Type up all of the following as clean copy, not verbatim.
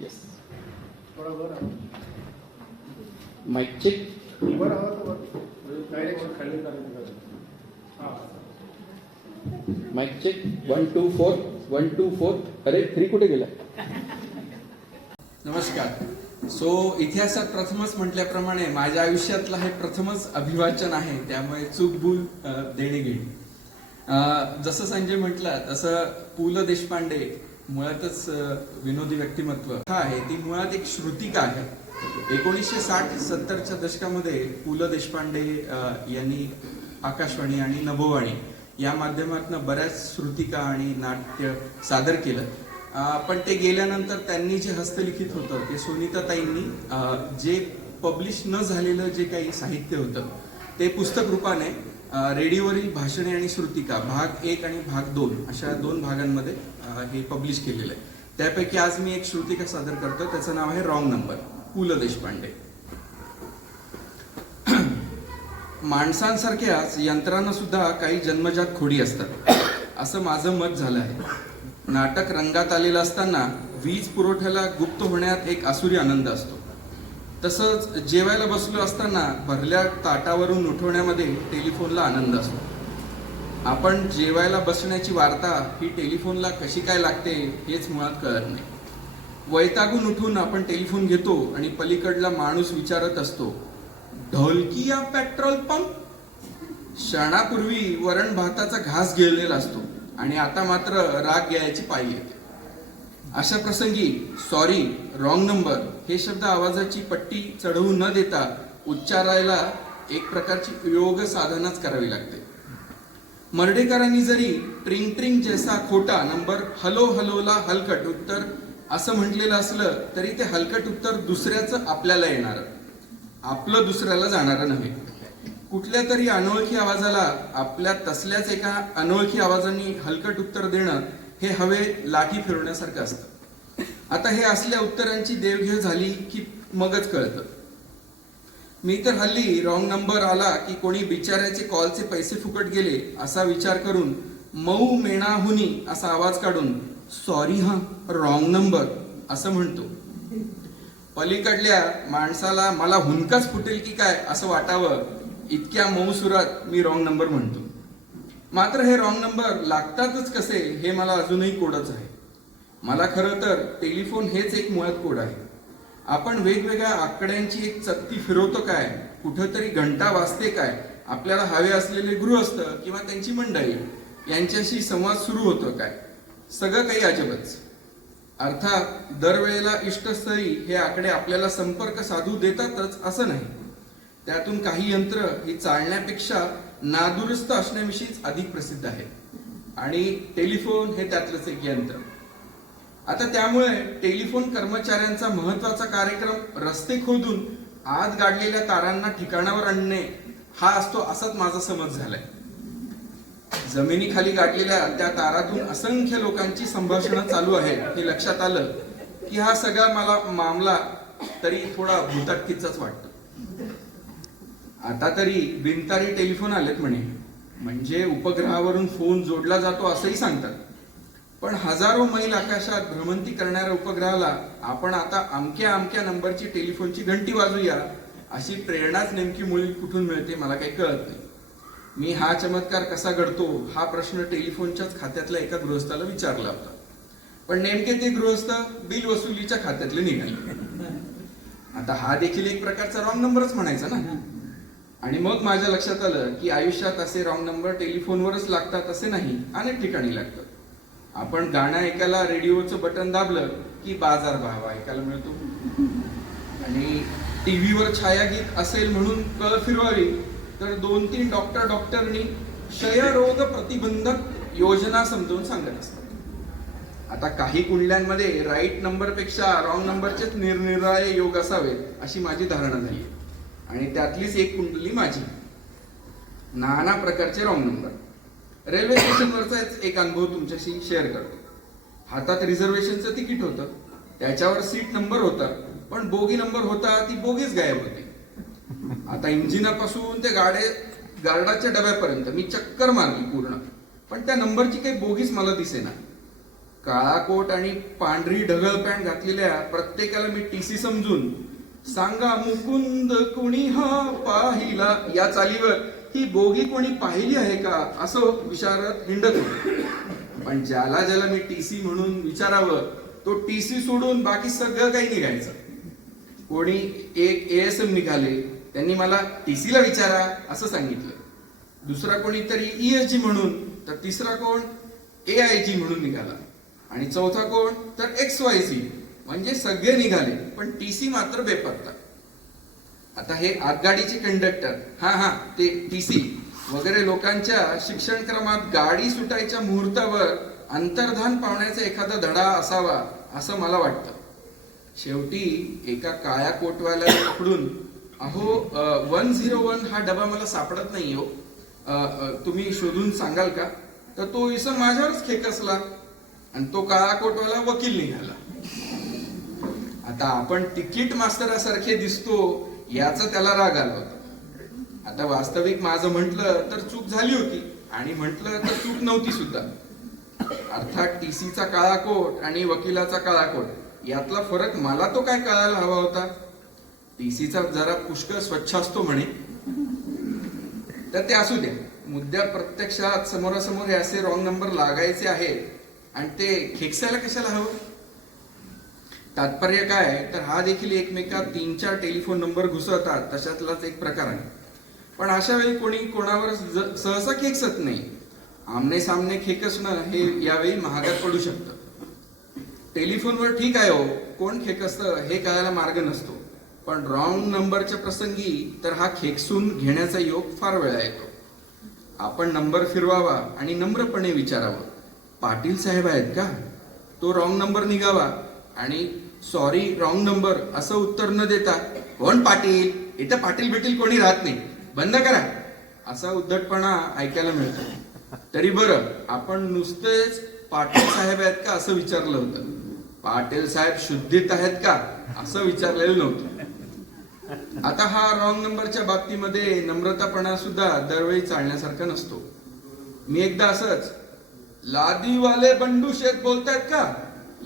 Yes. Mic check. Mic check. 1 2 4 1 2 4. अरे 3 कुठे गेला? नमस्कार. सो इतिहासात प्रथमच म्हटल्याप्रमाणे माझ्या आयुष्यातलं हे प्रथमच अभिवाचन आहे, त्यामुळे चूकभूल देणेघेणी. जसं संजय म्हटलं तसं पु ल देशपांडे मुळातच विनोदी व्यक्तिमत्व आहे. ती मुळात एक श्रुतिका आहे. 1960-70च्या दशकामध्ये पु ल देशपांडे यांनी आकाशवाणी आणि नभोवाणी या माध्यमातून बऱ्याच श्रुतिका आणि नाट्य सादर केलं. पण ते गेल्यानंतर त्यांनी जे हस्तलिखित होतं ते सुनीताताईंनी जे पब्लिश न झालेलं जे काही साहित्य होतं ते पुस्तक रूपाने रेडिओवरील भाषणे आणि श्रुतिका भाग 1 आणि भाग 2 अशा 2 भागांमध्ये हे पब्लिश केलेलं आहे. त्यापैकी आज मी एक श्रुतिका सादर करतो. त्याचं नाव आहे रॉंग नंबर, पु ल देशपांडे. माणसांसारख्याच यंत्रांना सुद्धा काही जन्मजात खोडी असतात असं माझं मत झालं आहे. नाटक रंगात आलेलं असताना वीज पुरवठ्याला गुप्त होण्यात एक आसुरी आनंद असतो. तसंच जेवायला बसलो असताना भरल्या ताटावरून उठवण्यामध्ये टेलिफोनला आनंद असतो. आपण जेवायला बसण्याची वार्ता ही टेलिफोनला कशी काय लागते हेच मुळात कळत नाही. वैतागून उठून आपण टेलिफोन घेतो आणि पलीकडला माणूस विचारत असतो, ढोलकी या पेट्रोल पंप? क्षणापूर्वी वरण भाताचा घास गिळलेला असतो आणि आता मात्र राग घ्यायची पाळी येते. अशा प्रसंगी सॉरी, रॉंग नंबर हे शब्द आवाजाची पट्टी चढवू न देता उच्चारायला एक प्रकारची योग साधनाच करावी लागते. मर्ढेकरांनी जरी ट्रिंग ट्रिंग जैसा खोटा नंबर हलो हलोला हलकट उत्तर असं म्हटलेलं असलं तरी ते हलकट उत्तर दुसऱ्याचं आपल्याला येणार, आपलं दुसऱ्याला जाणारं नव्हे. कुठल्या तरी अनोळखी आवाजाला आपल्या तसल्याच एका अनोळखी आवाजाने हलकट उत्तर देणं हे हवे लाठी फिरवण्यासारखं असतं. आता हे असल्या उत्तरांची देवघेव झाली की मगच कळतं. मी तर हल्ली रॉंग नंबर आला की कोणी बिचाऱ्याचे कॉलचे पैसे फुकट गेले असा विचार करून मऊ मेणाहुनी असा आवाज काढून सॉरी हा रॉंग नंबर असं म्हणतो. पलीकडल्या माणसाला मला हुंकाच फुटेल की काय असं वाटावं इतक्या मऊ सुरात मी रॉंग नंबर म्हणतो. मात्र हे रॉंग नंबर लागतातच कसे हे मला अजूनही कोडच आहे. मला खरं तर टेलिफोन हेच एक मुळात कोड आहे. आपण वेगवेगळ्या आकड्यांची एक चकती फिरवतो काय, कुठंतरी घंटा वाजते काय, आपल्याला हवे असलेले गृहस्थ किंवा त्यांची मंडळी यांच्याशी संवाद सुरू होतो काय, सगळं काही अजबच. अर्थात दरवेळेला इष्टस्थळी हे आकडे आपल्याला संपर्क साधू देतातच असं नाही. त्यातून काही यंत्र ही चालण्यापेक्षा नादुरुस्त असण्याविषयीच अधिक प्रसिद्ध आहे आणि टेलिफोन हे त्यातलंच एक यंत्र. आता त्यामुळे टेलिफोन कर्मचाऱ्यांचा महत्वाचा कार्यक्रम रस्ते खोदून आत गाडलेल्या तारांना ठिकाणावर आणणे हा असतो असाच माझा समज झालाय. जमिनीखाली गाडलेल्या त्या तारातून असंख्य लोकांची संभाषणं चालू आहेत हे लक्षात आलं की हा सगळा मला मामला तरी थोडा भूताटकीचाच वाटतो. आता तरी बिनतारी टेलिफोन आलेत म्हणे, म्हणजे उपग्रहावरून फोन जोडला जातो असंही सांगतात. पण हजारो मैल आकाशात भ्रमंती करणाऱ्या उपग्रहाला आपण आता अमक्या अमक्या नंबरची टेलिफोनची घंटी वाजूया अशी प्रेरणाच नेमकी मुळी कुठून मिळते मला काही कळत नाही. मी हा चमत्कार कसा घडतो हा प्रश्न टेलिफोनच्याच खात्यातल्या एका गृहस्थाला विचारला होता. पण नेमके ते गृहस्थ बिल वसुलीच्या खात्यातले निघाले. आता हा देखील एक प्रकारचा रॉंग नंबरच म्हणायचा ना. आणि मग माझ्या लक्षात आलं की आयुष्यात असे रॉंग नंबर टेलिफोनवरच लागतात असे नाही, अनेक ठिकाणी लागतात. आपण गाणं ऐकायला रेडिओचं बटन दाबलं की बाजार भाव ऐकायला मिळतो आणि टीव्हीवर छायागीत असेल म्हणून कळ फिरवावी तर 2-3 डॉक्टरनी क्षयरोग प्रतिबंधक योजना समजावून सांगत असतात. आता काही कुंडल्यांमध्ये राईट नंबरपेक्षा रॉंग नंबरचेच निरनिराळे योग असावेत अशी माझी धारणा झाली आणि त्यातलीच एक कुंडली माझी. नाना प्रकारचे रॉंग नंबर. रेल्वे स्टेशनवरचाच एक अनुभव तुमच्याशी शेअर करतो. हातात रिझर्वेशनचं तिकीट होतं, त्याच्यावर सीट नंबर होता, पण बोगी नंबर होता ती बोगीच गायब होती. आता इंजिनापासून ते गार्डाच्या डब्यापर्यंत मी चक्कर मारली पूर्ण, पण त्या नंबरची काही बोगीच मला दिसेना. काळा कोट आणि पांढरी ढगळ पॅन्ट घातलेल्या प्रत्येकाला मी टीसी समजून सांगा मुकुंद कुणी हा पाहिला या चालीवर ही बोगी कोणी पाहिली आहे का असं विचारत हिंडत होतो. पण ज्याला ज्याला मी टीसी म्हणून विचारावं तो टीसी सोडून बाकी सगळं काही निघायचं. कोणी एक एएसएम निघाले, त्यांनी मला टीसीला विचारा असं सांगितलं. दुसरा कोणीतरी ईएसजी म्हणून, तर तिसरा कोण एआयजी म्हणून निघाला आणि चौथा कोण तर XYZ. म्हणजे सगळे निघाले पण टीसी मात्र बेपत्ता. आता हे आगगाडीचे कंडक्टर हा ते टीसी वगैरे लोकांच्या शिक्षण क्रमात गाडी सुटायच्या मुहूर्तावर अंतर्धान पावण्याचा एखादा धडा असावा असं मला वाटतं. शेवटी एका काळ्या कोटवाल्याला पकडून अहो 101 हा डबा मला सापडत नाही हो, तुम्ही शोधून सांगाल का? तर तो इसम माझ्यावरच खेकसला आणि तो काळा कोटवाला वकील निघाला. आता आपण तिकीट मास्तरासारखे दिसतो याचा त्याला राग आला होता. आता वास्तविक माझं म्हटलं तर चूक झाली होती आणि म्हटलं तर चूक नव्हती सुद्धा. अर्थात टीसीचा काळा कोट आणि वकिलाचा काळा कोट यातला फरक मला तो काय कळायला हवा होता. टीसीचा जरा पुष्कळ स्वच्छ असतो म्हणे, तर ते असू द्या. मुद्दा प्रत्यक्षात समोरासमोर हे असे रॉंग नंबर लागायचे आहेत आणि ते खेकसायला कशाला हवं. तात्पर्य काय तर हा देखील एकमेकात 3-4 टेलिफोन नंबर घुसवतात तशातलाच एक प्रकार आहे. पण अशा वेळी कोणी कोणावर सहसा खेकसत नाही. आमने सामने खेकसणं हे यावेळी महागात पडू शकतं. टेलिफोनवर ठीक आहे हो, कोण खेकसतं हे कळायला मार्ग नसतो. पण रॉंग नंबरच्या प्रसंगी तर हा खेकसून घेण्याचा योग फार वेळा येतो. आपण नंबर फिरवावा आणि नम्रपणे विचारावं, पाटील साहेब आहेत का? तो रॉंग नंबर निघावा आणि सॉरी रॉंग नंबर असं उत्तर न देता कोण पाटील, इथं पाटील बिटील कोणी राहत नाही, बंद करा असा उद्धटपणा ऐकायला मिळतो. तरी बरं आपण नुसतेच पाटील साहेब आहेत का असं विचारलं होतं. पाटील साहेब शुद्धीत आहेत का असं विचारलेलं नव्हतं. आता हा रॉंग नंबरच्या बाबतीमध्ये नम्रतापणा सुद्धा दरवेळी चालण्यासारखा नसतो. मी एकदा असंच लादीवाले बंडू शेठ बोलतायत का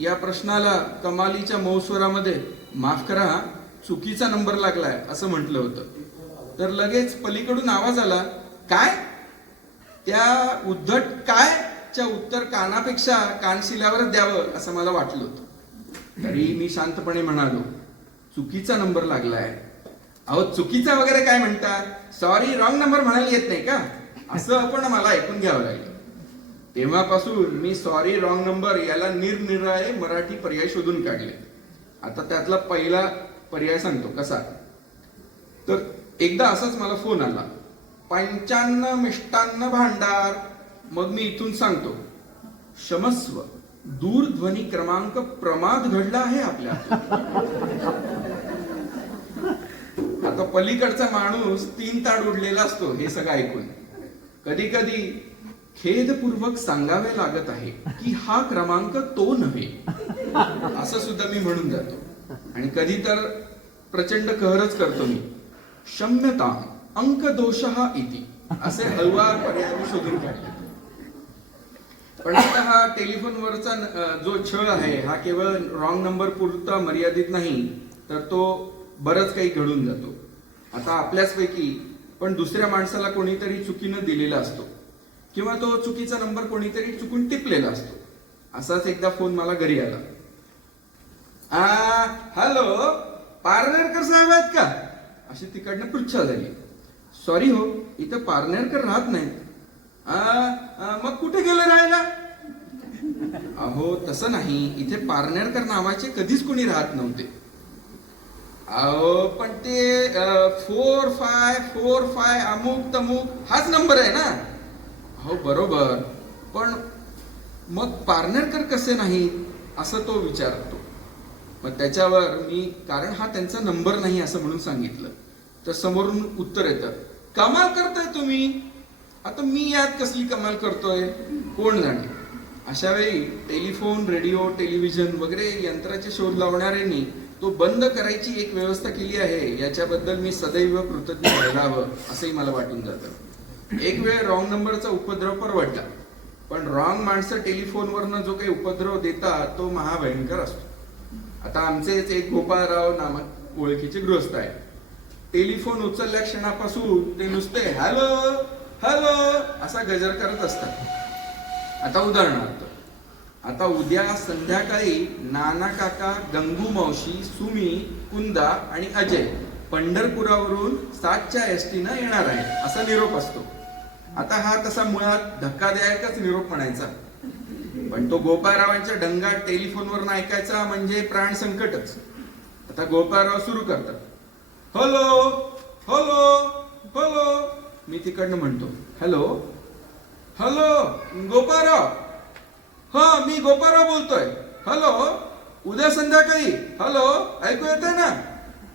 या प्रश्नाला कमालीच्या मौस्वरामध्ये माफ करा चुकीचा नंबर लागलाय असं म्हटलं होतं. तर लगेच पलीकडून आवाज आला, काय? त्या उद्धट काय च्या उत्तर कानापेक्षा कानशिलावरच द्यावं असं मला वाटलं होतं. तरी मी शांतपणे म्हणालो, चुकीचा नंबर लागलाय. अहो चुकीचा वगैरे काय म्हणता, सॉरी रॉंग नंबर म्हणायला येत नाही का असं पण मला ऐकून घ्यावं लागलं. तेव्हापासून मी सॉरी रॉंग नंबर याला निरनिराळे मराठी पर्याय शोधून काढले. आता त्यातला पहिला पर्याय सांगतो कसा. तर एकदा असाच मला फोन आला, 95 मिष्टान्न भांडार. मग मी इथून सांगतो, क्षमस्व दूरध्वनी क्रमांक प्रमाद घडला आहे आपल्या. आता पलीकडचा माणूस 3 ताड उडलेला असतो हे सगळं ऐकून. कधी कधी खेदपूर्वक सांगावे लागत आहे की हा क्रमांक तो नव्हे असं सुद्धा मी म्हणून जातो. आणि कधी तर प्रचंड कहरच करतो मी, क्षम्यता अंक दोष इति असे हळूवार पर्याय मी शोधून काढले. पण आता हा टेलिफोनवरचा जो छळ आहे हा केवळ रॉंग नंबर पुरता मर्यादित नाही, तर तो बरंच काही घडून जातो. आता आपल्याचपैकी पण दुसऱ्या माणसाला कोणीतरी चुकीनं दिलेला असतो किंवा तो चुकीचा नंबर कोणीतरी चुकून टिपलेला असतो. असाच एकदा फोन मला घरी आला. हॅलो पारनेरकर साहेब आहेत का अशी तिकडनं पृच्छा झाली. सॉरी हो इथं पारनेरकर राहत नाहीत. मग कुठे गेलं राहायला? अहो तसं नाही, इथे पारनेरकर नावाचे कधीच कोणी राहत नव्हते. अहो पण ते 4545 अमुक तमुक हाच नंबर आहे ना. हो बरोबर, पण मग पारनेरकर कसे नाही असं तो विचारतो. मग त्याच्यावर मी कारण हा त्यांचा नंबर नाही असं म्हणून सांगितलं. तर समोरून उत्तर येतं, कमाल करताय तुम्ही. आता मी यात कसली कमाल करतोय कोण जाणे. अशा वेळी टेलिफोन, रेडिओ, टेलिव्हिजन वगैरे यंत्राचे शोध लावणाऱ्यांनी तो बंद करायची एक व्यवस्था केली आहे याच्याबद्दल मी सदैव कृतज्ञ राहावं असंही मला वाटून जातं. एक वेळ रॉंग नंबरचा उपद्रव परवडला. पण रॉंग माणसं टेलिफोनवरनं जो काही उपद्रव देतात तो महाभयंकर असतो. आता आमचेच एक गोपाळराव नामक ओळखीचे गृहस्थ आहे. टेलिफोन उचलल्या क्षणापासून ते नुसते हॅलो हॅलो असा गजर करत असतात. आता उदाहरणार्थ, आता उद्या संध्याकाळी नाना काका, गंगू मावशी, सुमी, कुंदा आणि अजय पंढरपुरावरून 7च्या एसटी न येणार आहे असा निरोप असतो. आता हा तसा मुळात धक्कादायकच निरोप म्हणायचा, पण तो गोपाळरावांच्या डंगात टेलिफोनवर ऐकायचा म्हणजे प्राण संकटच. आता गोपाळराव सुरू करतात, हॅलो हॅलो हॅलो. मी तिकडनं म्हणतो, हॅलो हॅलो गोपाळराव, हा मी गोपाळराव बोलतोय. हॅलो, उद्या संध्याकाळी. हॅलो, ऐकू येतंय ना?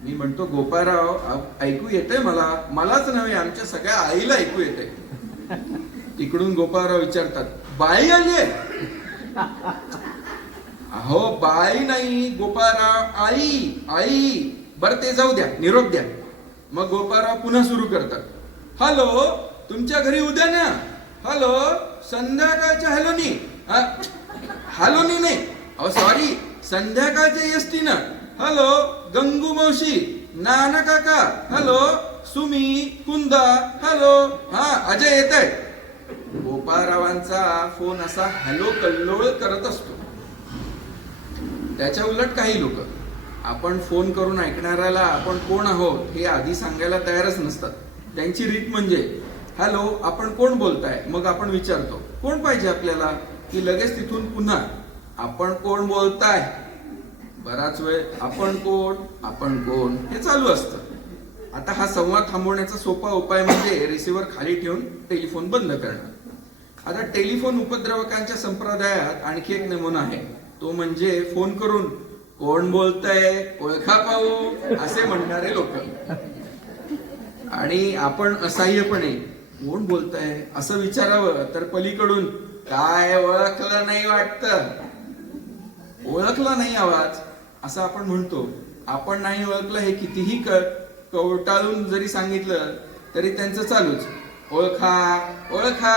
मी म्हणतो, गोपाळराव ऐकू येतंय मलाच नव्हे आमच्या सगळ्या आईला ऐकू येते. तिकडून गोपाळराव विचारतात, बाई आलीये? अहो बाई नाही गोपाळराव, आई आई. बर ते जाऊ द्या, निरोप द्या. मग गोपाळराव पुन्हा सुरू करतात, हॅलो तुमच्या घरी उद्या ना? हॅलो संध्याकाळच्या हॅलोनी. हॅलोनी नाही, अहो सॉरी, संध्याकाळच्या एसटी ना. हॅलो गंगू मावशी, नाना काका, हॅलो सुमी, कुंदा, हॅलो हा अजय येत आहे. गोपाळरावांचा फोन असा हॅलो कल्लोळ करत असतो. त्याच्या उलट काही लोक आपण फोन करून ऐकणाऱ्याला आपण कोण आहोत हे आधी सांगायला तयारच नसतात. त्यांची रीत म्हणजे, हॅलो आपण कोण बोलताय? मग आपण विचारतो कोण पाहिजे आपल्याला, की लगेच तिथून पुन्हा आपण कोण बोलताय. बराच वेळ आपण कोण हे चालू असतं. आता हा संवाद थांबवण्याचा सोपा उपाय म्हणजे रिसिव्हर खाली ठेवून टेलिफोन बंद करणं. आता टेलिफोन उपद्रवकांच्या संप्रदायात आणखी एक नमुना आहे, तो म्हणजे फोन करून कोण बोलतंय ओळखा पाहू असे म्हणणारे लोक. आणि आपण असहाय्यपणे कोण बोलतंय असं विचारावं तर पलीकडून काय ओळखलं नाही वाटतं, ओळखला नाही आवाज असं आपण म्हणतो. आपण नाही ओळखलं हे कितीही कवटाळून जरी सांगितलं तरी त्यांचं चालूच, ओळखा.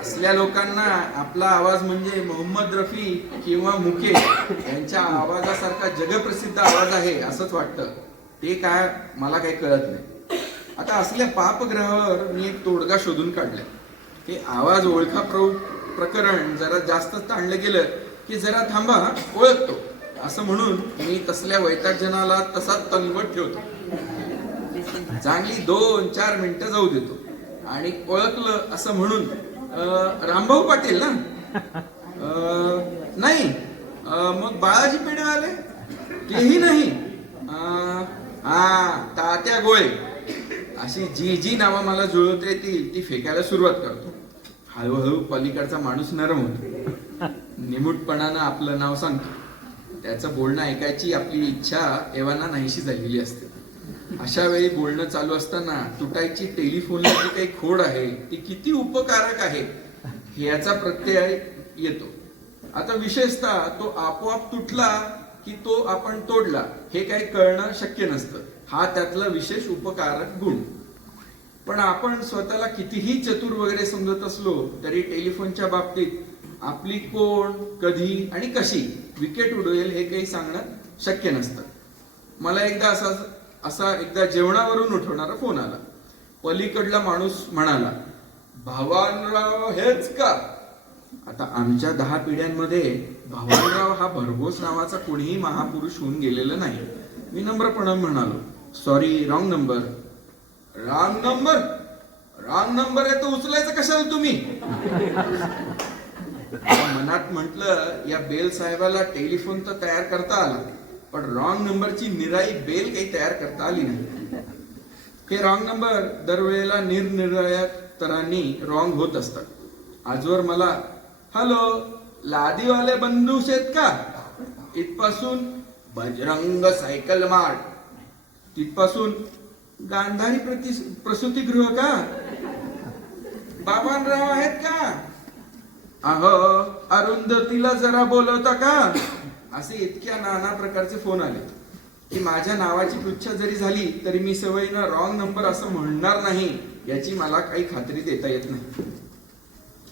असल्या लोकांना आपला आवाज म्हणजे मोहम्मद रफी किंवा मुकेश यांच्या आवाजासारखा जगप्रसिद्ध आवाज आहे असंच वाटतं. ते काय मला काही कळत नाही. आता असल्या पापग्रहावर मी एक तोडगा शोधून काढलाय. हे आवाज ओळखा प्रकरण जरा जास्त ताणलं गेलं की जरा थांबा ओळखतो असं म्हणून मी तसल्या वैतागजनाला तसाच तंगवत ठेवतो. चांगली 2-4 मिनिटं जाऊ देतो आणि ओळखलं असं म्हणून, रामभाऊ पाटील ना? नाही. मग बाळाजी पेढेवाले? तेही नाही. तात्या गोळे. अशी जी नावं मला जुळवता येतील ती फेकायला सुरुवात करतो. हळूहळू पलीकडचा माणूस नरम होतो, निमूटपणानं आपलं नाव सांगतो. त्याचं बोलणं ऐकायची आपली इच्छा एव्हाना नाहीशी झालेली असते. अशा वेळी बोलणं चालू असताना तुटायची टेलिफोनची जी काही खोड आहे ती किती उपकारक आहे याचा प्रत्यय येतो. आता विशेषतः तो आपोआप तुटला की तो आपण तोडला हे काही कळणं शक्य नसतं. हा त्यातला विशेष उपकारक गुण. पण आपण स्वतःला कितीही चतुर वगैरे समजत असलो तरी टेलिफोनच्या बाबतीत आपली कोण, कधी आणि कशी विकेट उडवेल हे काही सांगणं शक्य नसतं. मला एकदा जेवणावरून उठवणारा फोन आला. पलीकडला माणूस म्हणाला, भावानराव हेच का? आता आमच्या 10 पिढ्यांमध्ये भावानराव हा भरघोस नावाचा कोणीही महापुरुष होऊन गेलेला नाही. मी नम्रपणे म्हणालो, sorry wrong number. Wrong number आहे तो उचलायचं कशाला तुम्ही? मनात म्हटलं, या बेल साहेबाला टेलिफोन तर तयार करता आला, पण रॉंग नंबरची निराई बेल काही तयार करता आली नाही. हे रॉंग नंबर दरवेळेला निरनिराळ्या तऱ्हांनी रॉंग होत असतात. आजवर मला हॅलो लादीवाले बंधूस आहेत का इथपासून बजरंग सायकल मार्ट, तिथपासून गांधारी प्रसूतीगृह का, बाबांराव आहेत का, अहो अरुंधतीला जरा बोलवता का, असे इतक्या नाना प्रकारचे फोन आले की माझ्या नावाची पृच्छा जरी झाली तरी मी सवयीनं रॉंग नंबर असं म्हणणार नाही याची मला काही खात्री देता येत नाही.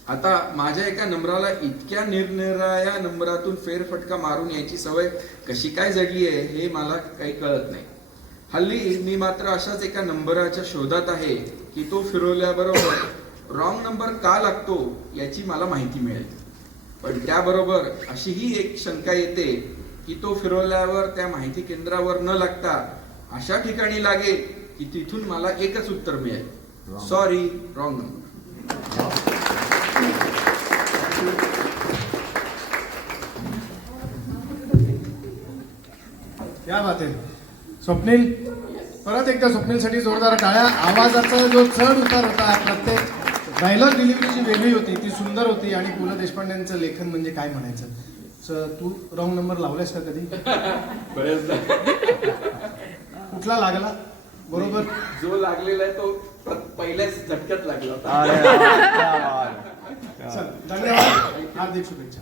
आता माझ्या एका नंबराला इतक्या निरनिराळ्या नंबरातून फेरफटका मारून याची सवय कशी काय जडली आहे हे मला काही कळत नाही. हल्ली मी मात्र अशाच एका नंबराच्या शोधात आहे की तो फिरवल्याबरोबर रॉंग नंबर का लागतो याची मला माहिती मिळेल. पण त्याबरोबर अशीही एक शंका येते की तो फिरवल्यावर त्या माहिती केंद्रावर न लागता अशा ठिकाणी लागेल की तिथून मला एकच उत्तर मिळेल, सॉरी रॉंग नंबर. क्या बात आहे स्वप्नील. परत एकदा स्वप्नीलसाठी जोरदार टाळ्या. आवाजाचा जो चढ उतार होता, प्रत्येक डायलॉग डिलिव्हरी जी वेगळी होती ती सुंदर होती. आणि पु ल देशपांडेंचं लेखन म्हणजे काय म्हणायचं. तू रॉंग नंबर लावलायस का कधी. बरेचदा कुठला लागला बरोबर. जो लागलेला आहे तो पहिल्याच झटक्यात लागला होता. चल, धन्यवाद. हार्दिक शुभेच्छा.